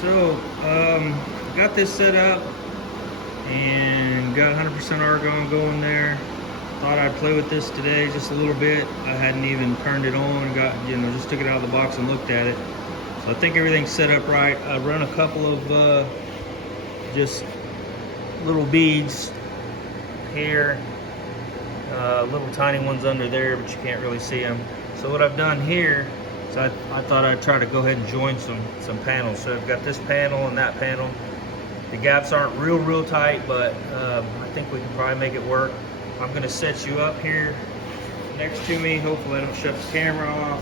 So, got this set up and got 100% argon going there. Thought I'd play with this today just a little bit. I hadn't even turned it on, just took it out of the box and looked at it. So I think everything's set up right. I run a couple of just little beads here, little tiny ones under there, but you can't really see them. So what I've done here is I thought I'd try to go ahead and join some panels. So I've got this panel and that panel. The gaps aren't real tight, but I think we can probably make it work. I'm gonna set you up here next to me. Hopefully I don't shut the camera off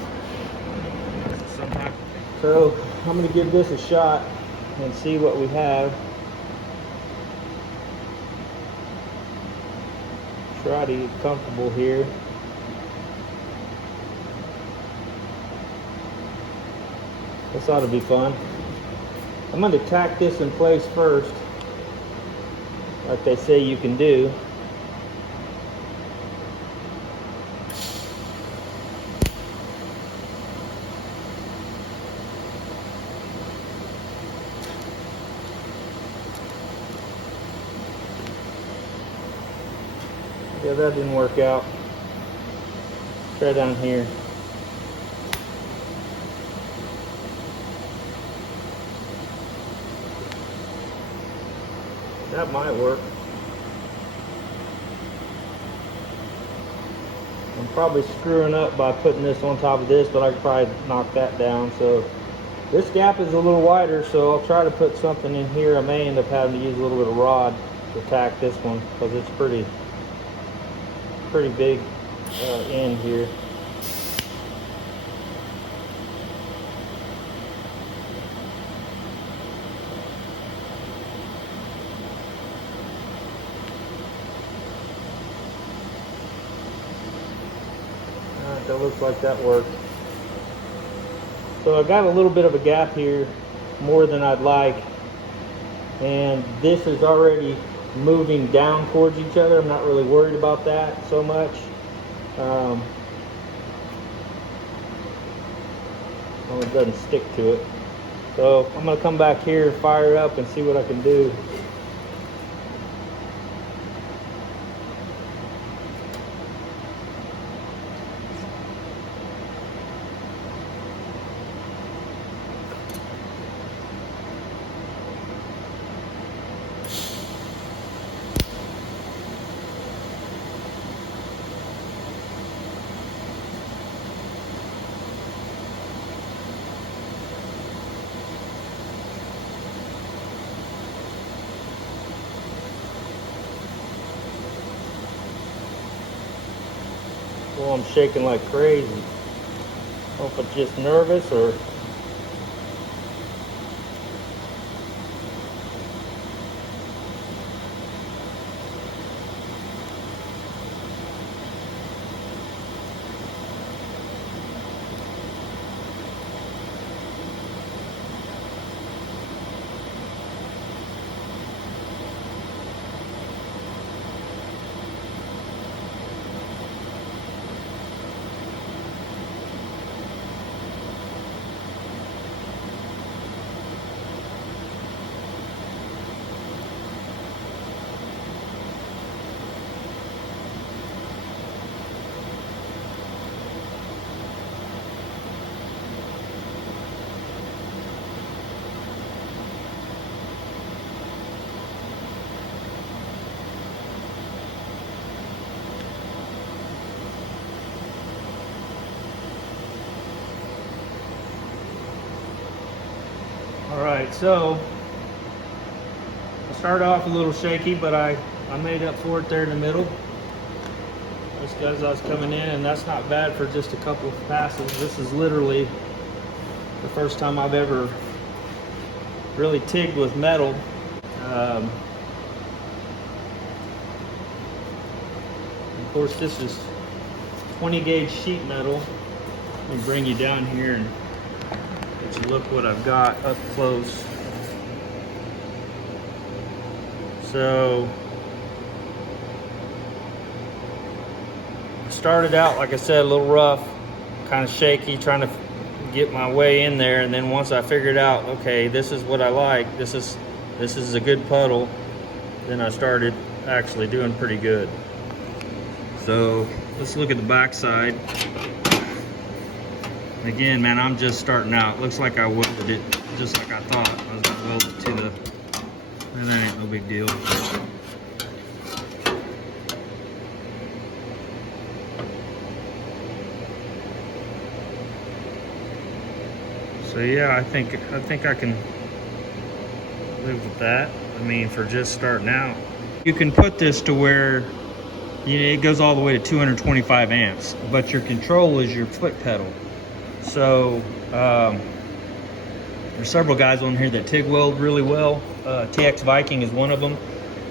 sometime. So I'm gonna give this a shot and see what we have. Try to get comfortable here. This ought to be fun. I'm going to tack this in place first, like they say you can do. Yeah, that didn't work out. Try down here. That might work. I'm probably screwing up by putting this on top of this, but I could probably knock that down. So this gap is a little wider, so I'll try to put something in here. I may end up having to use a little bit of rod to tack this one because it's pretty big end here. That looks like that worked. So I got a little bit of a gap here, more than I'd like, and this is already moving down towards each other. I'm not really worried about that so much. Well, it doesn't stick to it. So I'm going to come back here, fire it up, and see what I can do. Well, I'm shaking like crazy. I don't know if it's just nervous or... Alright, so I started off a little shaky, but I made up for it there in the middle. Just as I was coming in, and that's not bad for just a couple of passes. This is literally the first time I've ever really tigged with metal. Of course, this is 20 gauge sheet metal. Let me bring you down here and let you look what I've got up close. So started out, like I said, a little rough, kind of shaky, trying to get my way in there, and then once I figured out, okay, this is what I like, this is a good puddle, then I started actually doing pretty good. So let's look at the back side. Again, man, I'm just starting out. Looks like I welded it just like I thought. I was gonna weld it to the, and that ain't no big deal. So yeah, I think I can live with that. I mean, for just starting out. You can put this to where, you know, it goes all the way to 225 amps, but your control is your foot pedal. So there's several guys on here that TIG weld really well. TX Viking is one of them.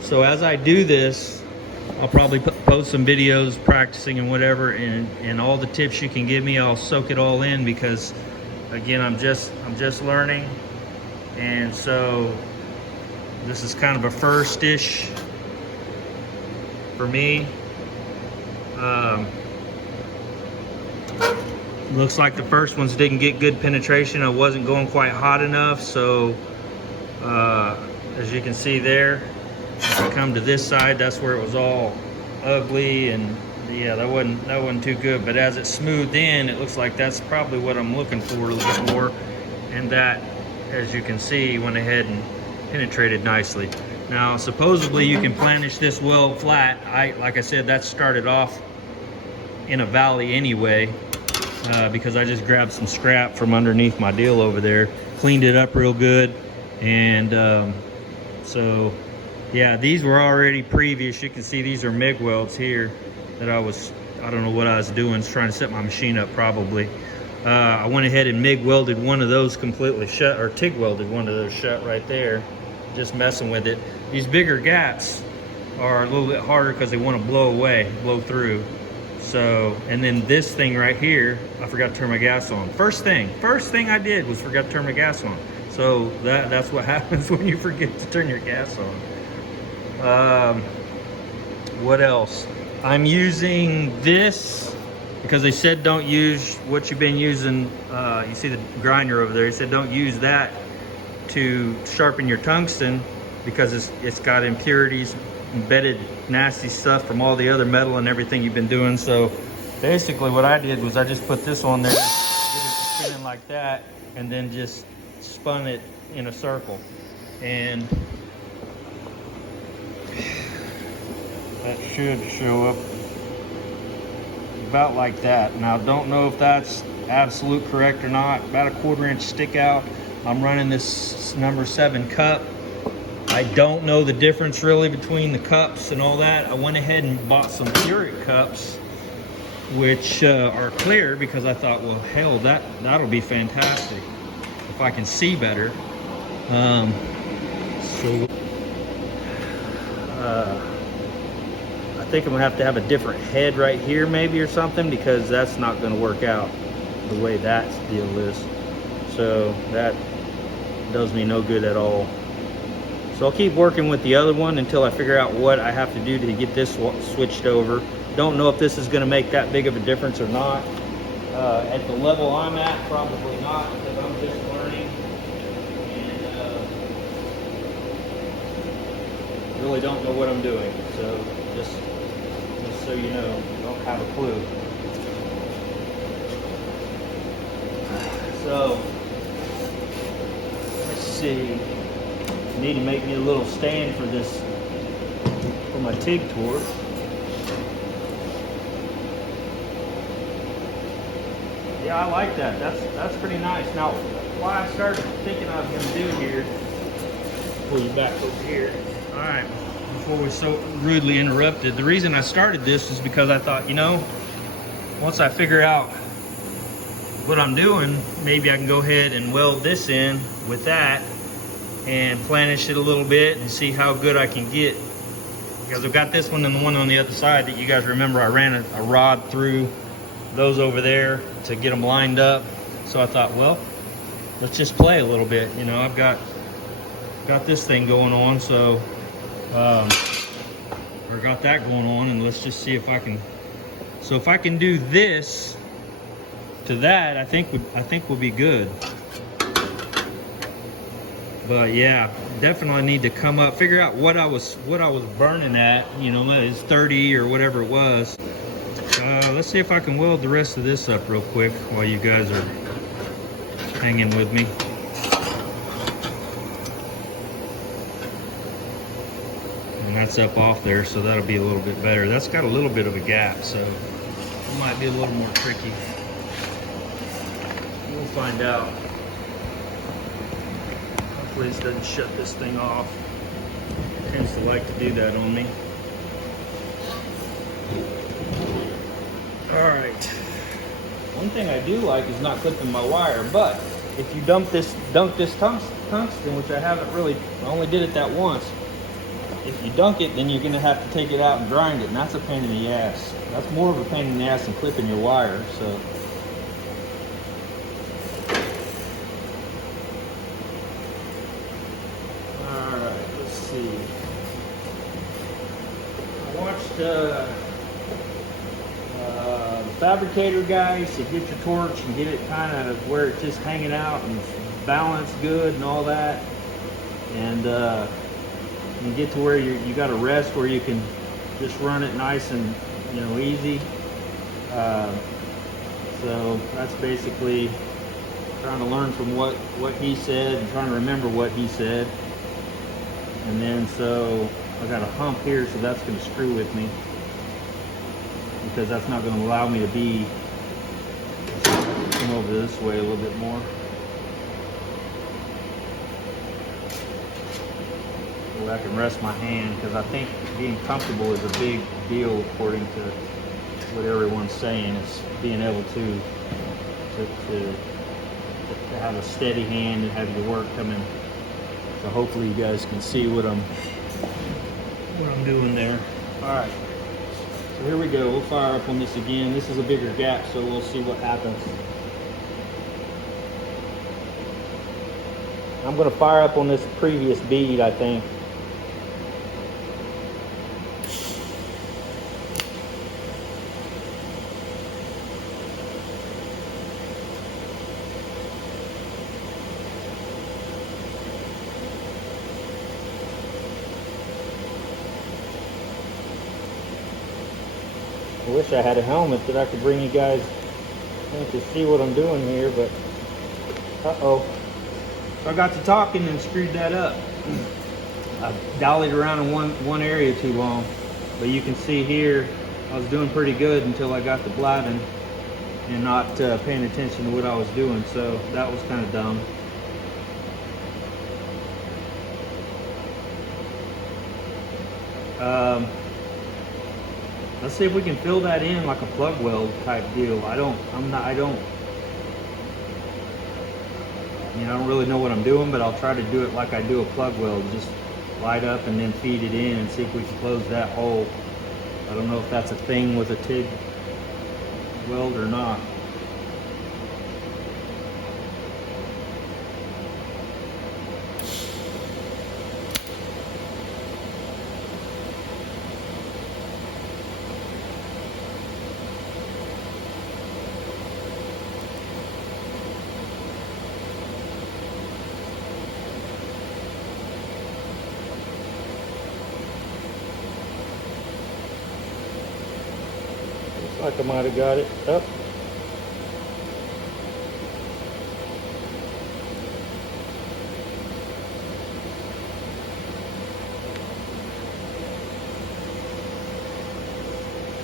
So as I do this, I'll probably post some videos practicing and whatever, and all the tips you can give me, I'll soak it all in, because again, I'm just learning, and so this is kind of a first-ish for me. Looks like the first ones didn't get good penetration. I wasn't going quite hot enough, so as you can see there, if I come to this side, that's where it was all ugly, and yeah, that wasn't too good. But as it smoothed in, it looks like that's probably what I'm looking for a little bit more, and that, as you can see, went ahead and penetrated nicely. Now supposedly you can planish this weld flat. Like I said, that started off in a valley anyway, because I just grabbed some scrap from underneath my deal over there, cleaned it up real good, and so yeah, these were already previous. You can see these are MIG welds here that I don't know what I was doing, trying to set my machine up probably. I went ahead and MIG welded one of those completely shut, or TIG welded one of those shut right there, just messing with it. These bigger gaps are a little bit harder because they want to blow through. So, and then this thing right here, I forgot to turn my gas on. First thing I did was forgot to turn my gas on. So that's what happens when you forget to turn your gas on. What else? I'm using this because they said don't use what you've been using. You see the grinder over there. He said don't use that to sharpen your tungsten because it's got impurities, embedded nasty stuff from all the other metal and everything you've been doing. So basically what I did was I just put this on there, get it spinning like that, and then just spun it in a circle, and that should show up about like that. Now, don't know if that's absolute correct or not. About a 1/4 inch stick out. I'm running this number 7 cup. I don't know the difference really between the cups and all that. I went ahead and bought some Puric cups, which are clear, because I thought, well, hell, that'll be fantastic if I can see better. I think I'm gonna have to have a different head right here maybe or something, because that's not gonna work out the way that deal is. So that does me no good at all. So I'll keep working with the other one until I figure out what I have to do to get this switched over. Don't know if this is gonna make that big of a difference or not. At the level I'm at, probably not, because I'm just learning. And really don't know what I'm doing. So just so you know, don't have a clue. So let's see. I need to make me a little stand for this, for my TIG torch. Yeah, I like that. That's pretty nice. Now, what I started thinking I was going to do here, pull you back over here. All right, before we're so rudely interrupted, the reason I started this is because I thought, you know, once I figure out what I'm doing, maybe I can go ahead and weld this in with that and planish it a little bit and see how good I can get. Because I've got this one and the one on the other side that you guys remember I ran a rod through those over there to get them lined up. So I thought, well, let's just play a little bit. You know, I've got this thing going on, so or got that going on, and let's just see if I can. So if I can do this to that, I think we'll be good. But yeah, definitely need to come up, figure out what I was burning at. You know, it's 30 or whatever it was. Let's see if I can weld the rest of this up real quick while you guys are hanging with me. And that's up off there, so that'll be a little bit better. That's got a little bit of a gap, so it might be a little more tricky. We'll find out. Hopefully this doesn't shut this thing off. It tends to like to do that on me. All right. One thing I do like is not clipping my wire, but if you dunk this tungsten, which I haven't really, I only did it that once. If you dunk it, then you're gonna have to take it out and grind it, and that's a pain in the ass. That's more of a pain in the ass than clipping your wire, so. All right, let's see. I watched the fabricator guys to get your torch and get it kind of where it's just hanging out and balanced good and all that, and get to where you got a rest where you can just run it nice and easy. So that's basically trying to learn from what he said and trying to remember what he said. And then so I got a hump here, so that's going to screw with me, because that's not going to allow me to come over this way a little bit more. Where I can rest my hand, because I think being comfortable is a big deal according to what everyone's saying, is being able to have a steady hand and have your work coming. So hopefully you guys can see what I'm doing there. All right. So here we go. We'll fire up on this again. This is a bigger gap, so we'll see what happens. I'm going to fire up on this previous bead, I think. I wish I had a helmet that I could bring you guys in to see what I'm doing here, but uh-oh. So I got to talking and screwed that up. I dollied around in one area too long, but you can see here I was doing pretty good until I got to blabbing and not paying attention to what I was doing, so that was kind of dumb. Let's see if we can fill that in like a plug weld type deal. I don't really know what I'm doing, but I'll try to do it like I do a plug weld. Just light up and then feed it in and see if we can close that hole. I don't know if that's a thing with a TIG weld or not. Like I might have got it up.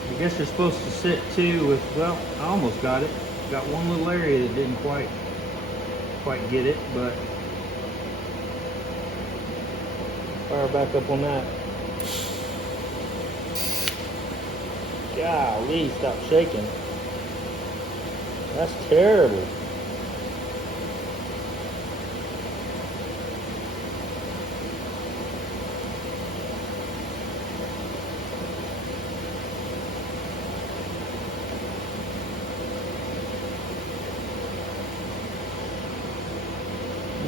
I guess you're supposed to sit too with, well, I almost got it. Got one little area that didn't quite get it, but fire back up on that. Golly, stop shaking. That's terrible.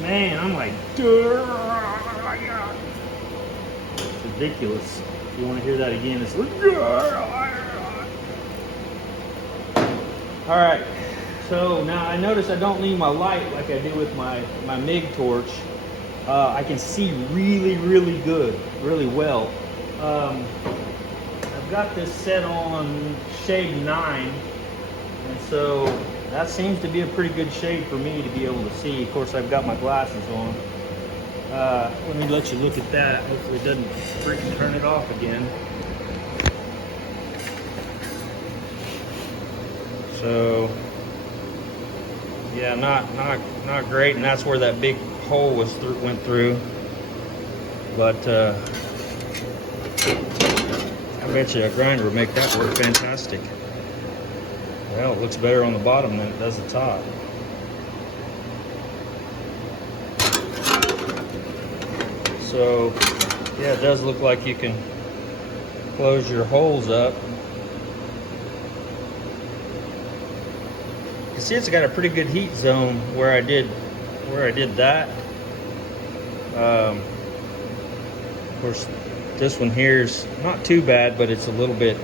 Man, I'm like, it's ridiculous. If you want to hear that again, it's like, all right, So now I notice I don't need my light like I do with my MIG torch. I can see really good, really well. I've got this set on shade 9, and so that seems to be a pretty good shade for me to be able to see. Of course, I've got my glasses on. Let me let you look at that. Hopefully it doesn't freaking turn it off again. So yeah, not great, and that's where that big hole went through. But I bet you a grinder would make that work fantastic. Well, it looks better on the bottom than it does the top. So yeah, it does look like you can close your holes up. You see, it's got a pretty good heat zone where I did that. Of course, this one here is not too bad, but it's a little bit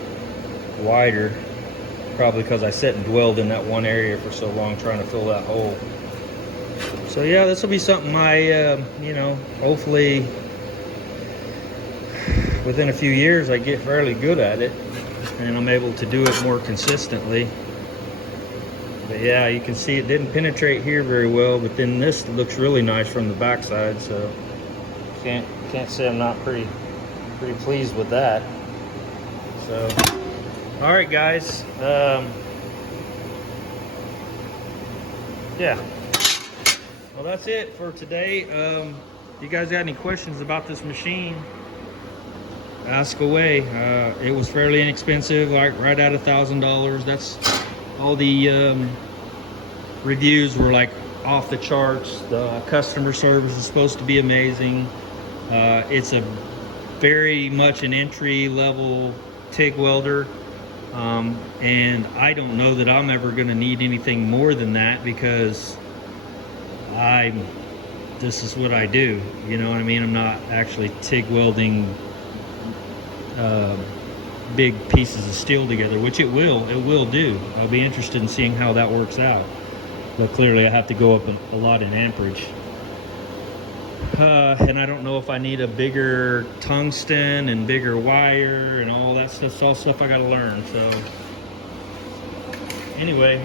wider, probably because I sat and dwelled in that one area for so long trying to fill that hole. So yeah, this will be something I, you know, hopefully within a few years I get fairly good at it and I'm able to do it more consistently. But yeah, you can see it didn't penetrate here very well, but then this looks really nice from the backside, so can't say I'm not pretty pleased with that. So all right guys, yeah, well that's it for today. You guys got any questions about this machine, ask away. It was fairly inexpensive, like right at $1,000. That's all the reviews were like off the charts. The customer service is supposed to be amazing. It's a very much an entry level TIG welder, and I don't know that I'm ever going to need anything more than that, because this is what I do, you know what I mean? I'm not actually TIG welding big pieces of steel together, which it will do. I'll be interested in seeing how that works out, but clearly I have to go up a lot in amperage. And I don't know if I need a bigger tungsten and bigger wire and all that stuff. It's all stuff I gotta learn. So anyway,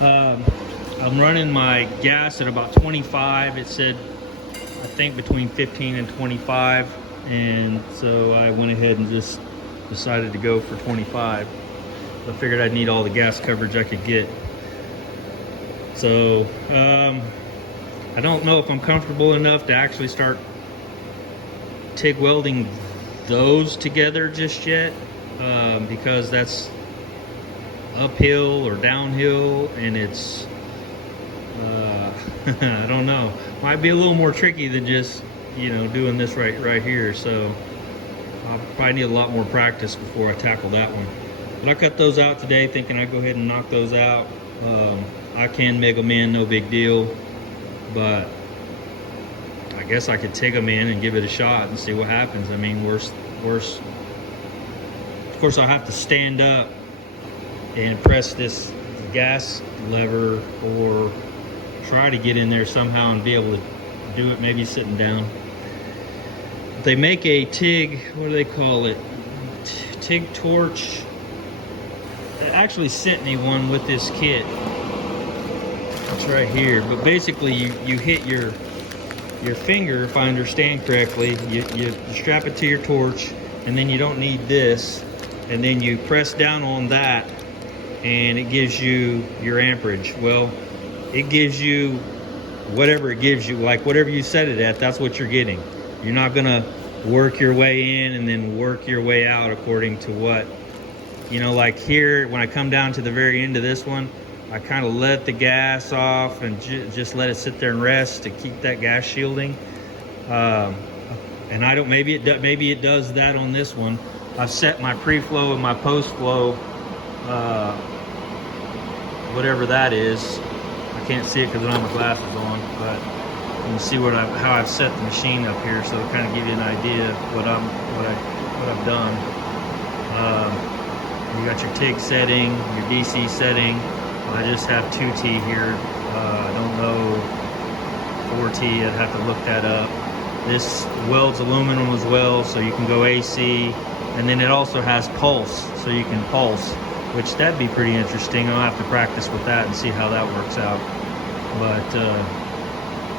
I'm running my gas at about 25. It said, I think between 15 and 25. And so I went ahead and just decided to go for 25. I figured I'd need all the gas coverage I could get. So I don't know if I'm comfortable enough to actually start TIG welding those together just yet, because that's uphill or downhill, and it's I don't know, might be a little more tricky than just, you know, doing this right here. So I'll probably need a lot more practice before I tackle that one. But I cut those out today, thinking I'd go ahead and knock those out. I can MIG them in, no big deal, but I guess I could TIG them in and give it a shot and see what happens. I mean, worse. Of course, I'll have to stand up and press this gas lever, or try to get in there somehow and be able to do it, maybe sitting down. They make a TIG, what do they call it? TIG torch. They actually sent me one with this kit. It's right here. But basically, you hit your finger, if I understand correctly. You strap it to your torch, and then you don't need this. And then you press down on that, and it gives you your amperage. Well, it gives you whatever it gives you, like whatever you set it at, that's what you're getting. You're not gonna work your way in and then work your way out according to what, you know, like here, when I come down to the very end of this one, I kind of let the gas off and just let it sit there and rest to keep that gas shielding. And I don't, maybe it does that on this one. I've set my pre-flow and my post-flow, whatever that is. I can't see it because I don't have my glasses on, but you can see how I've set the machine up here, so to kind of give you an idea of what I've done. You got your TIG setting, your DC setting, I just have 2T here. I don't know 4T. I'd have to look that up. This welds aluminum as well, so you can go AC, and then it also has pulse, so you can pulse, which that'd be pretty interesting. I'll have to practice with that and see how that works out. But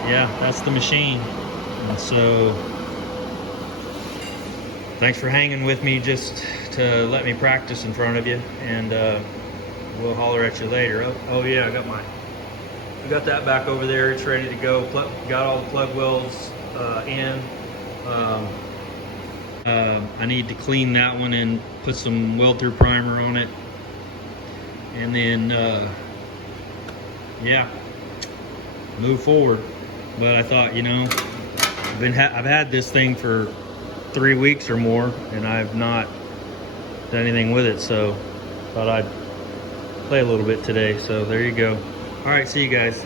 yeah, that's the machine. And so thanks for hanging with me just to let me practice in front of you, and we'll holler at you later. Oh yeah, I got that back over there. It's ready to go. Got all the plug welds in. I need to clean that one and put some weld through primer on it, and then yeah, move forward. But I thought, you know, I've had this thing for 3 weeks or more, and I've not done anything with it, so thought I'd play a little bit today. So there you go. All right, see you guys.